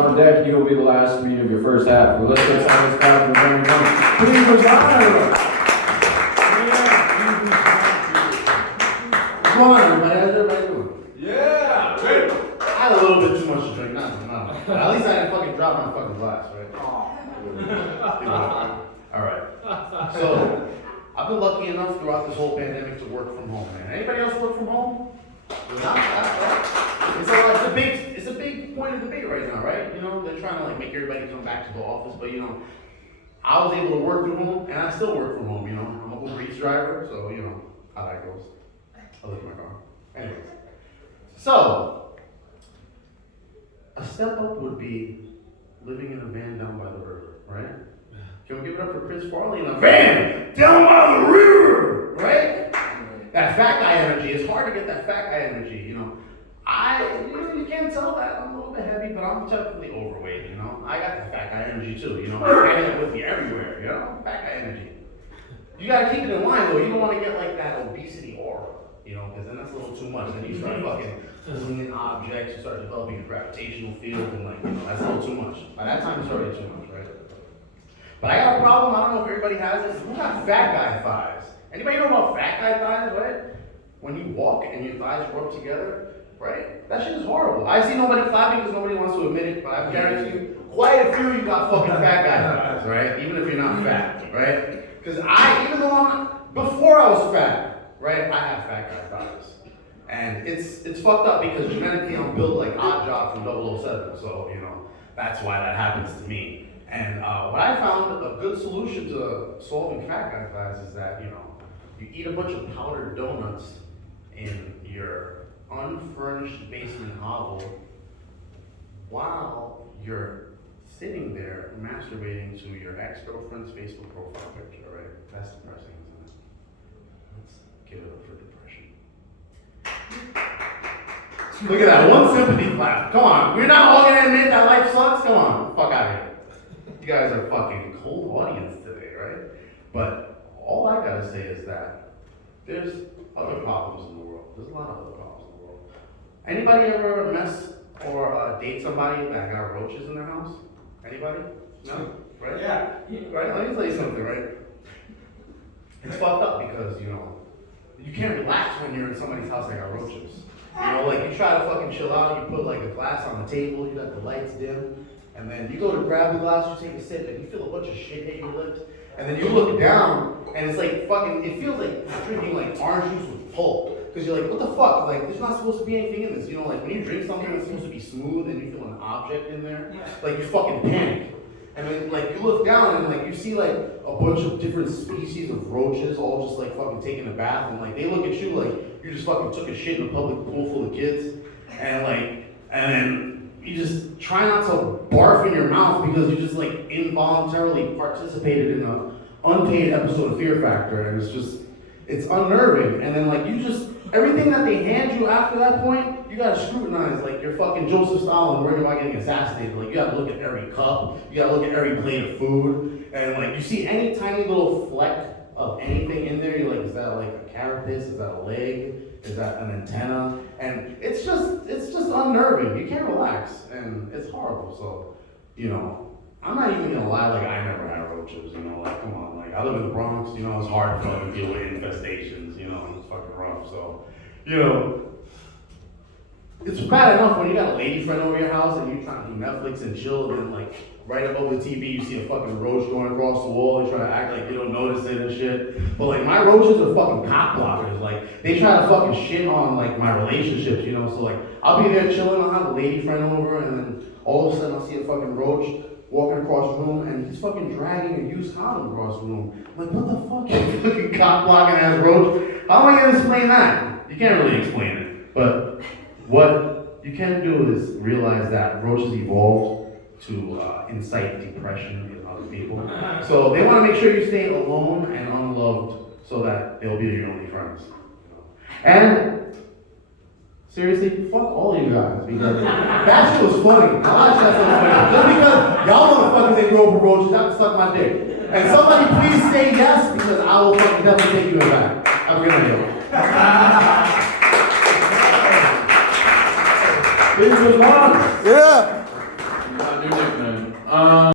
On deck, he will be the last meeting of your first half. Let's get some of this crowd from Jeremy Combs. Please resign. What's going on, everybody? How's everybody doing? Yeah, great. I had a little bit too much to drink. No. At least I didn't fucking drop my fucking glass, right? All right. So, I've been lucky enough throughout this whole pandemic to work from home, man. Anybody else work from home? It's a big point of debate right now, right? You know, they're trying to like make everybody come back to the office, but you know, I was able to work from home, and I still work from home. You know, I'm a Uber Eats driver, so you know how that goes. I live in my car. Anyways, so a step up would be living in a van down by the river, right? Can we give it up for Chris Farley in a van down by the river, right? That fat guy energy. It's hard to get that fat guy energy, you know. You can't tell that. I'm a little bit heavy, but I'm technically overweight, you know. I got the fat guy energy too, you know. I carry it with me everywhere, you know. Fat guy energy. You gotta keep it in line though. You don't want to get like that obesity aura, you know, because then that's a little too much. Then you start fucking pulling in objects, you start developing a gravitational field, and like, you know, that's a little too much. By that time, it's already too much, right? But I got a problem. I don't know if everybody has this. Who got fat guy thighs? Anybody know about fat guy thighs, right? When you walk and your thighs rub together, right? That shit is horrible. I see nobody clapping because nobody wants to admit it, but I guarantee you, quite a few of you got fucking fat guy thighs, right? Even if you're not fat, right? Because even though before I was fat, right, I have fat guy thighs. And it's fucked up because genetically I'm built like Oddjob from 007, so, you know, that's why that happens to me. And what I found a good solution to solving fat guy thighs is that, you know, you eat a bunch of powdered donuts in your unfurnished basement hovel while you're sitting there masturbating to your ex-girlfriend's Facebook profile picture, right? That's depressing, isn't it? Let's give it up for depression. Look at that, one sympathy clap. Come on, we're not all gonna admit that life sucks? Come on, fuck out of here. You guys are fucking cold audience today, right? But all I gotta say is that there's other problems in the world. There's a lot of other problems in the world. Anybody ever mess or date somebody that got roaches in their house? Anybody? No? Right? Yeah. Right? Let me tell you something, right? It's fucked up because, you know, you can't relax when you're in somebody's house that got roaches. You know, like you try to fucking chill out, you put like a glass on the table, you got the lights dim, and then you go to grab the glass, you take a sip, and you feel a bunch of shit hit your lips, and then you look down, and it's like fucking, it feels like you're drinking like orange juice with pulp. Because you're like, what the fuck? Like, there's not supposed to be anything in this. You know, like when you drink something that's supposed to be smooth and you feel an object in there, like you fucking panic. And then like you look down and like you see like a bunch of different species of roaches all just like fucking taking a bath, and like they look at you like you just fucking took a shit in a public pool full of kids, and then you just try not to barf in your mouth because you just like involuntarily participated in an unpaid episode of Fear Factor, and it's unnerving. And then like you just, everything that they hand you after that point, you gotta scrutinize like you're fucking Joseph Stalin worried about getting assassinated. Like you gotta look at every cup, you gotta look at every plate of food, and like you see any tiny little fleck of anything in there, you're like, is that like a carapace? Is that a leg? Is that an antenna? And it's just unnerving. You can't relax, and it's horrible. So, you know, I'm not even gonna lie, like I never had roaches, you know, like come on, like I live in the Bronx, you know, it's hard to fucking deal with infestations, you know, it's fucking rough. So, you know, it's bad enough when you got a lady friend over your house and you're trying to do Netflix and chill, and then like right above the TV you see a fucking roach going across the wall, they try to act like you don't notice it and shit. But like my roaches are fucking cock blockers. Like they try to fucking shit on like my relationships, you know, so like I'll be there chilling, I'll have a lady friend over, and then all of a sudden I'll see a fucking roach walking across the room, and he's fucking dragging a used condom across the room. I'm like, what the fuck, you fucking cock blocking ass roach? How am I gonna explain that? You can't really explain it. But what you can do is realize that roaches evolved to incite depression in other people. So they want to make sure you stay alone and unloved so that they'll be your only friends. And seriously, fuck all of you guys, because that shit was funny. I like that shit was funny. Just because y'all motherfuckers ain't grow up with roaches, have to suck my dick. And somebody please say yes, because I will fucking definitely take you back. Have a good night, yo. Please respond. Yeah. New nickname.